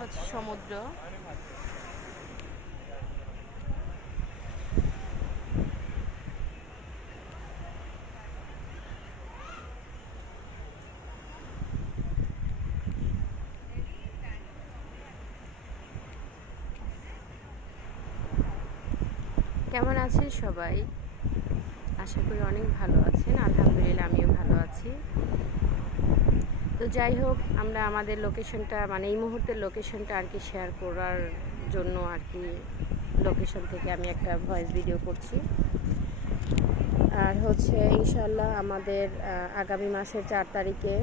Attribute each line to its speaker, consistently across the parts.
Speaker 1: হচ্ছে সমুদ্র। কেমন আছেন সবাই? আশা করি অনেক ভালো আছেন। আলহামদুলিল্লাহ আমিও ভালো আছি। তো যাই হোক, আমরা আমাদের লোকেশনটা মানে এই মুহূর্তের লোকেশনটা আর কি শেয়ার করার জন্য আর কি লোকেশন থেকে আমি একটা ভয়েস ভিডিও করছি। আর হচ্ছে ইনশাল্লাহ আমাদের আগামী মাসের চার তারিখে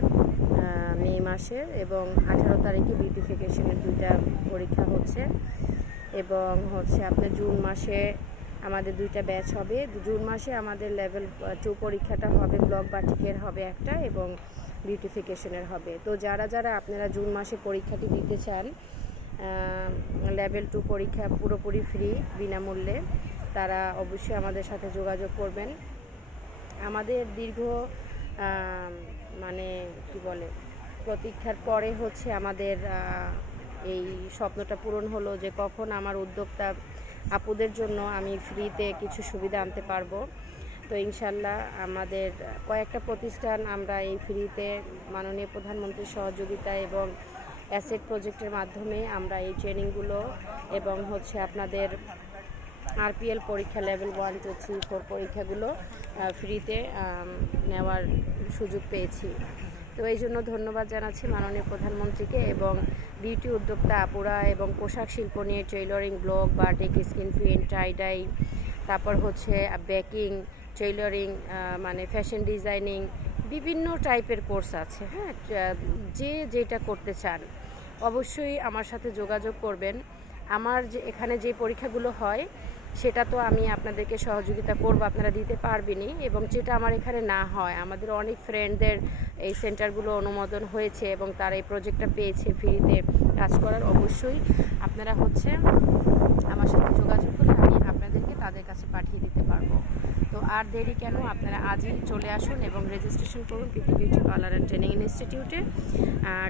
Speaker 1: মে মাসের এবং আঠারো তারিখে বিউটিফিকেশনের দুইটা পরীক্ষা হচ্ছে। এবং হচ্ছে আপনার জুন মাসে আমাদের দুইটা ব্যাচ হবে। জুন মাসে আমাদের লেভেল টু পরীক্ষাটা হবে ব্লক বাটিকের হবে একটা এবং বিউটিফিকেশনের হবে। তো যারা যারা আপনারা জুন মাসে পরীক্ষাটি দিতে চান লেভেল টু পরীক্ষা পুরোপুরি ফ্রি বিনামূল্যে, তারা অবশ্যই আমাদের সাথে যোগাযোগ করবেন। আমাদের দীর্ঘ মানে কি বলে, প্রতীক্ষার পরে হচ্ছে আমাদের এই স্বপ্নটা পূরণ হলো যে কখন আমার উদ্যোক্তা আপুদের জন্য আমি ফ্রিতে কিছু সুবিধা আনতে পারব। তো ইনশাল্লাহ আমাদের কয়েকটা প্রতিষ্ঠান আমরা এই ফ্রিতে মাননীয় প্রধানমন্ত্রীর সহযোগিতা এবং অ্যাসেট প্রজেক্টের মাধ্যমে আমরা এই ট্রেনিংগুলো এবং হচ্ছে আপনাদের আরপিএল পরীক্ষা level one two three four পরীক্ষাগুলো ফ্রিতে নেওয়ার সুযোগ পেয়েছি। তো এই জন্য ধন্যবাদ জানাচ্ছি মাননীয় প্রধানমন্ত্রীকে এবং বিউটি উদ্যোক্তা আপুরা এবং পোশাক শিল্প নিয়ে tailoring block batik screen print tie dye তারপর হচ্ছে বেকিং টেইলরিং মানে ফ্যাশন ডিজাইনিং বিভিন্ন টাইপের কোর্স আছে হ্যাঁ? যে যেটা করতে চান, অবশ্যই আমার সাথে যোগাযোগ করবেন। আমার যে, এখানে যে পরীক্ষাগুলো হয়, সেটা তো আমি আপনাদেরকে সহযোগিতা করব, আপনারা দিতে পারবেনই। এবং যেটা আমার এখানে না হয়, আমাদের অনেক ফ্রেন্ডদের এই সেন্টারগুলো অনুমোদন হয়েছে এবং তারা এই প্রজেক্টটা পেয়েছে ফ্রিতে কাজ করার। অবশ্যই আপনারা হচ্ছে আমার সাথে যোগাযোগ করলে আমি আপনাদেরকে তাদের কাছে পাঠিয়ে দিতে পারব। তো আর দেরি কেন? আপনারা আজই চলে আসুন এবং রেজিস্ট্রেশন করুন পৃথিবী বিউটি পার্লার অ্যান্ড ট্রেনিং ইনস্টিটিউটে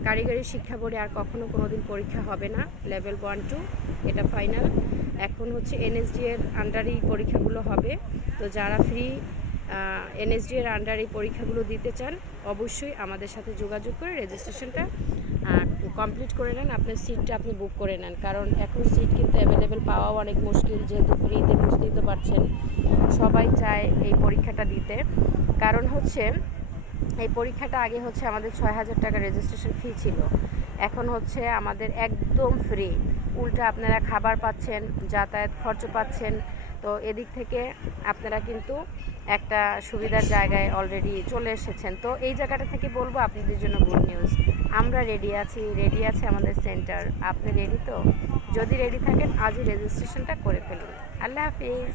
Speaker 1: কারিগরি শিক্ষা বোর্ডে আর কখনও কোনো দিন পরীক্ষা হবে না। লেভেল ওয়ান টু এটা ফাইনাল এখন হচ্ছে এনএসডি এর আন্ডারেই পরীক্ষাগুলো হবে। তো যারা ফ্রি এনএসডি এর আন্ডারে এই পরীক্ষাগুলো দিতে চান, অবশ্যই আমাদের সাথে যোগাযোগ করে রেজিস্ট্রেশনটা কমপ্লিট করে নেন, আপনার সিটটা আপনি বুক করে নেন। কারণ এখন সিট কিন্তু অ্যাভেলেবেল পাওয়াও অনেক মুশকিল, যেহেতু ফ্রিতে বুঝতেই তো পারছেন। সবাই চায় এই পরীক্ষাটা দিতে। কারণ হচ্ছে, এই পরীক্ষাটা আগে হচ্ছে আমাদের ছয় হাজার টাকা রেজিস্ট্রেশন ফি ছিল। এখন হচ্ছে আমাদের একদম ফ্রি উল্টা আপনারা খাবার পাচ্ছেন, যাতায়াত খরচ পাচ্ছেন তো এদিক থেকে আপনারা কিন্তু একটা সুবিধার জায়গায় অলরেডি চলে এসেছেন। তো এই জায়গাটা থেকে বলব আপনাদের জন্য গুড নিউজ আমরা রেডি আছি রেডি আছে আমাদের সেন্টার আপনি রেডি তো? যদি রেডি থাকেন, আজই রেজিস্ট্রেশনটা করে ফেলুন। আল্লাহ হাফিজ।